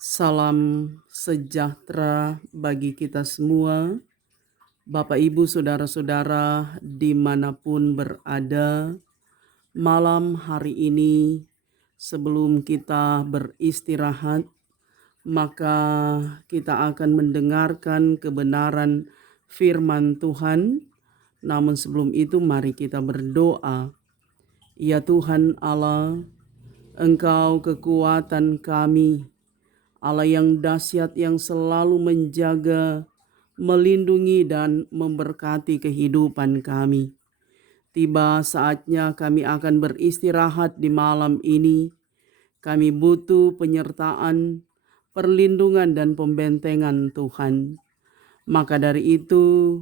Salam sejahtera bagi kita semua, Bapak Ibu Saudara-saudara dimanapun berada. Malam hari ini sebelum kita beristirahat, maka kita akan mendengarkan kebenaran firman Tuhan. Namun sebelum itu mari kita berdoa. Ya Tuhan Allah, Engkau kekuatan kami, Allah yang dahsyat yang selalu menjaga, melindungi dan memberkati kehidupan kami. Tiba saatnya kami akan beristirahat di malam ini. Kami butuh penyertaan, perlindungan dan pembentengan Tuhan. Maka dari itu,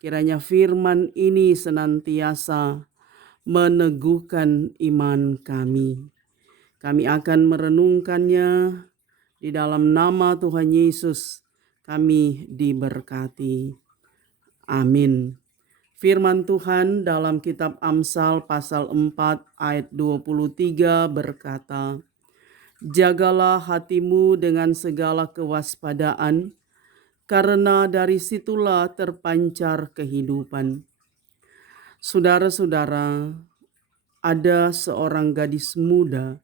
kiranya firman ini senantiasa meneguhkan iman kami. Kami akan merenungkannya di dalam nama Tuhan Yesus. Kami diberkati. Amin. Firman Tuhan dalam kitab Amsal pasal 4 ayat 23 berkata, "Jagalah hatimu dengan segala kewaspadaan, karena dari situlah terpancar kehidupan." Saudara-saudara, ada seorang gadis muda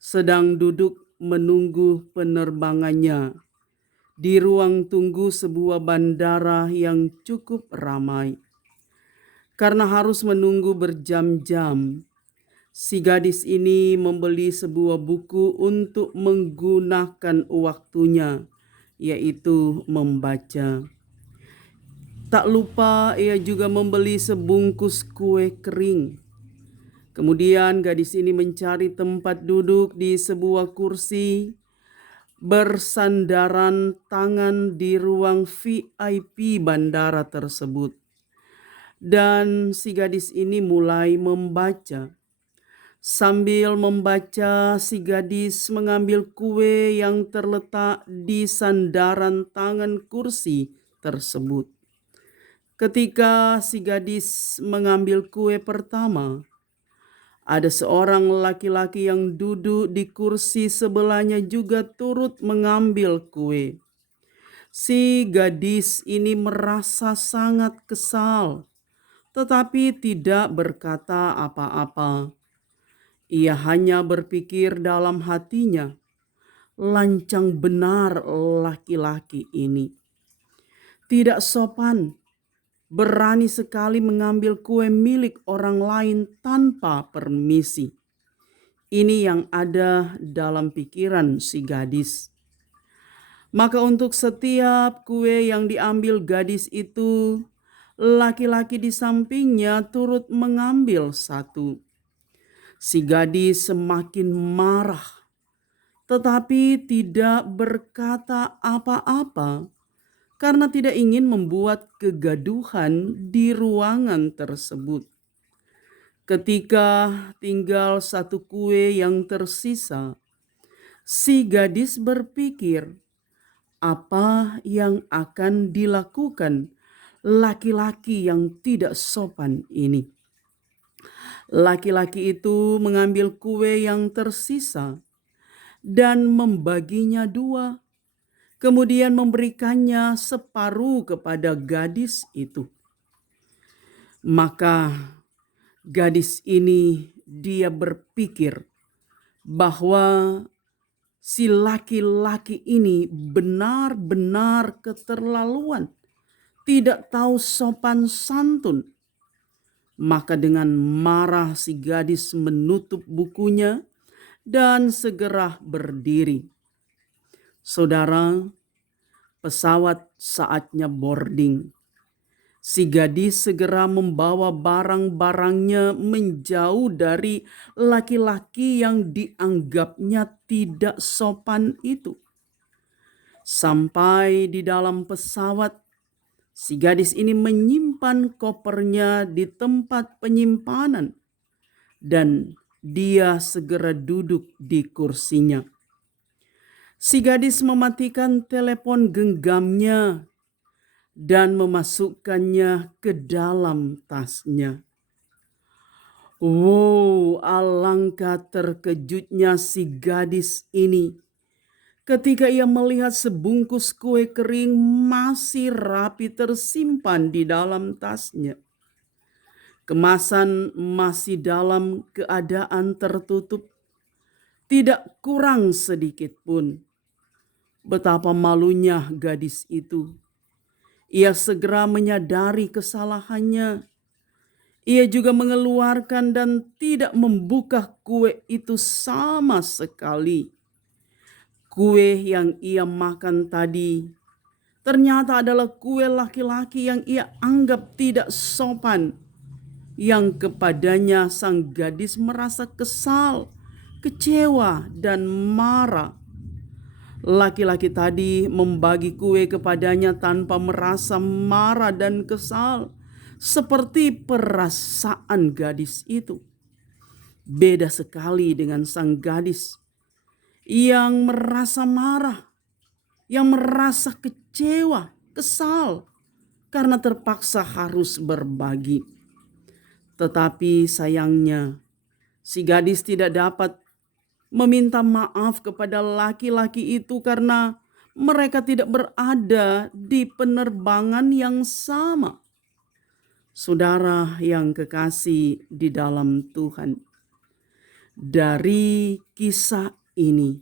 sedang duduk menunggu penerbangannya di ruang tunggu sebuah bandara yang cukup ramai. Karena harus menunggu berjam-jam, si gadis ini membeli sebuah buku untuk menggunakan waktunya, yaitu membaca. Tak lupa ia juga membeli sebungkus kue kering. Kemudian gadis ini mencari tempat duduk di sebuah kursi, bersandaran tangan di ruang VIP bandara tersebut. Dan si gadis ini mulai membaca. Sambil membaca, si gadis mengambil kue yang terletak di sandaran tangan kursi tersebut. Ketika si gadis mengambil kue pertama, ada seorang laki-laki yang duduk di kursi sebelahnya juga turut mengambil kue. Si gadis ini merasa sangat kesal, tetapi tidak berkata apa-apa. Ia hanya berpikir dalam hatinya, lancang benar laki-laki ini. Tidak sopan, berani sekali mengambil kue milik orang lain tanpa permisi. Ini yang ada dalam pikiran si gadis. Maka untuk setiap kue yang diambil gadis itu, laki-laki di sampingnya turut mengambil satu. Si gadis semakin marah, tetapi tidak berkata apa-apa karena tidak ingin membuat kegaduhan di ruangan tersebut. Ketika tinggal satu kue yang tersisa, si gadis berpikir, apa yang akan dilakukan laki-laki yang tidak sopan ini? Laki-laki itu mengambil kue yang tersisa dan membaginya dua, kemudian memberikannya separuh kepada gadis itu. Maka gadis ini dia berpikir bahwa si laki-laki ini benar-benar keterlaluan, tidak tahu sopan santun. Maka dengan marah si gadis menutup bukunya dan segera berdiri. Saudara, pesawat saatnya boarding. Si gadis segera membawa barang-barangnya menjauh dari laki-laki yang dianggapnya tidak sopan itu. Sampai di dalam pesawat, si gadis ini menyimpan kopernya di tempat penyimpanan dan dia segera duduk di kursinya. Si gadis mematikan telepon genggamnya dan memasukkannya ke dalam tasnya. Wow, alangkah terkejutnya si gadis ini ketika ia melihat sebungkus kue kering masih rapi tersimpan di dalam tasnya. Kemasan masih dalam keadaan tertutup, tidak kurang sedikit pun. Betapa malunya gadis itu. Ia segera menyadari kesalahannya. Ia juga mengeluarkan dan tidak membuka kue itu sama sekali. Kue yang ia makan tadi ternyata adalah kue laki-laki yang ia anggap tidak sopan, yang kepadanya sang gadis merasa kesal, kecewa, dan marah. Laki-laki tadi membagi kue kepadanya tanpa merasa marah dan kesal, seperti perasaan gadis itu. Beda sekali dengan sang gadis yang merasa marah, yang merasa kecewa, kesal, karena terpaksa harus berbagi. Tetapi sayangnya, si gadis tidak dapat meminta maaf kepada laki-laki itu karena mereka tidak berada di penerbangan yang sama. Saudara yang kekasih di dalam Tuhan, dari kisah ini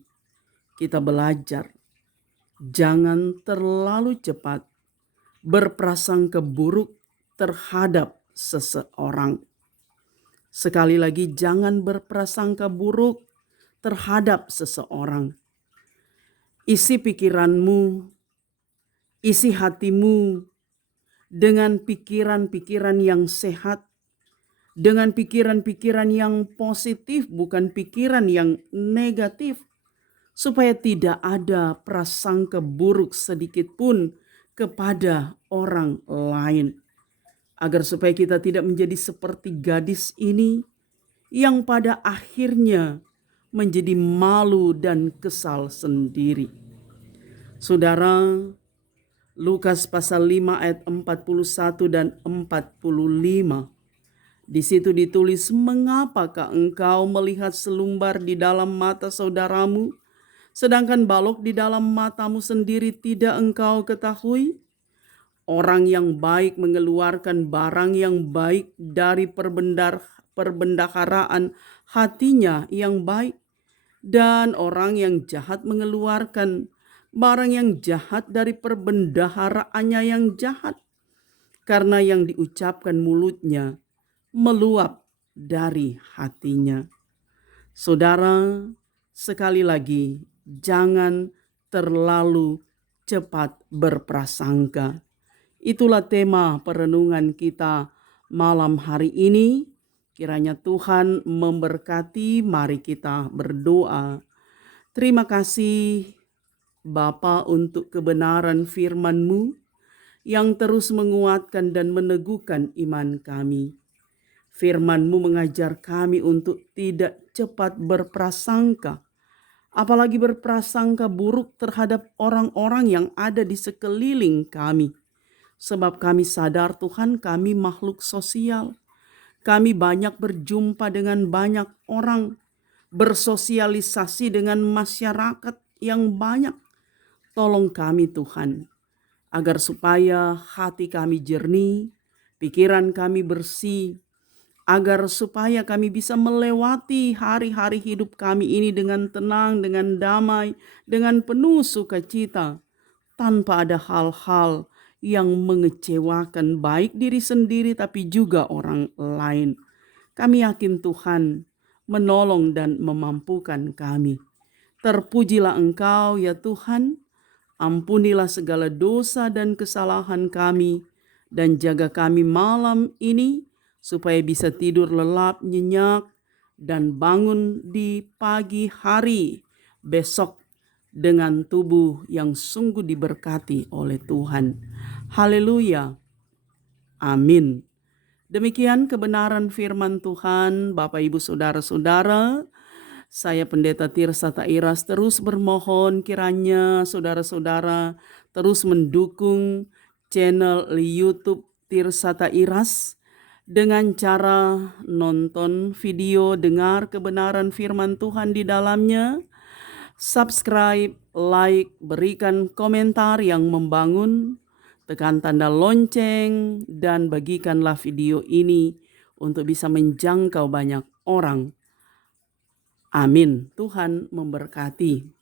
kita belajar jangan terlalu cepat berprasangka buruk terhadap seseorang. Sekali lagi, jangan berprasangka buruk terhadap seseorang. Isi pikiranmu, isi hatimu dengan pikiran-pikiran yang sehat, dengan pikiran-pikiran yang positif, bukan pikiran yang negatif, supaya tidak ada prasangka buruk sedikit pun kepada orang lain. Agar supaya kita tidak menjadi seperti gadis ini yang pada akhirnya menjadi malu dan kesal sendiri. Saudara, Lukas pasal 5 ayat 41 dan 45. Di situ ditulis, "Mengapakah engkau melihat selumbar di dalam mata saudaramu, sedangkan balok di dalam matamu sendiri tidak engkau ketahui? Orang yang baik mengeluarkan barang yang baik dari perbendaharaan hatinya yang baik, dan orang yang jahat mengeluarkan barang yang jahat dari perbendaharaannya yang jahat, karena yang diucapkan mulutnya meluap dari hatinya." Saudara, sekali lagi, jangan terlalu cepat berprasangka. Itulah tema perenungan kita malam hari ini. Kiranya Tuhan memberkati. Mari kita berdoa. Terima kasih Bapa untuk kebenaran firman-Mu yang terus menguatkan dan meneguhkan iman kami. Firman-Mu mengajar kami untuk tidak cepat berprasangka, apalagi berprasangka buruk terhadap orang-orang yang ada di sekeliling kami. Sebab kami sadar Tuhan, kami makhluk sosial. Kami banyak berjumpa dengan banyak orang, bersosialisasi dengan masyarakat yang banyak. Tolong kami Tuhan, agar supaya hati kami jernih, pikiran kami bersih, agar supaya kami bisa melewati hari-hari hidup kami ini dengan tenang, dengan damai, dengan penuh sukacita, tanpa ada hal-hal yang mengecewakan baik diri sendiri tapi juga orang lain. Kami yakin Tuhan menolong dan memampukan kami. Terpujilah Engkau ya Tuhan, ampunilah segala dosa dan kesalahan kami, dan jaga kami malam ini supaya bisa tidur lelap nyenyak dan bangun di pagi hari besok dengan tubuh yang sungguh diberkati oleh Tuhan. Haleluya. Amin. Demikian kebenaran firman Tuhan. Bapak, Ibu, Saudara-saudara, saya Pendeta Tirsa Tairas terus bermohon kiranya saudara-saudara terus mendukung channel YouTube Tirsa Tairas dengan cara nonton video, dengar kebenaran firman Tuhan di dalamnya, subscribe, like, berikan komentar yang membangun, tekan tanda lonceng, dan bagikanlah video ini untuk bisa menjangkau banyak orang. Amin. Tuhan memberkati.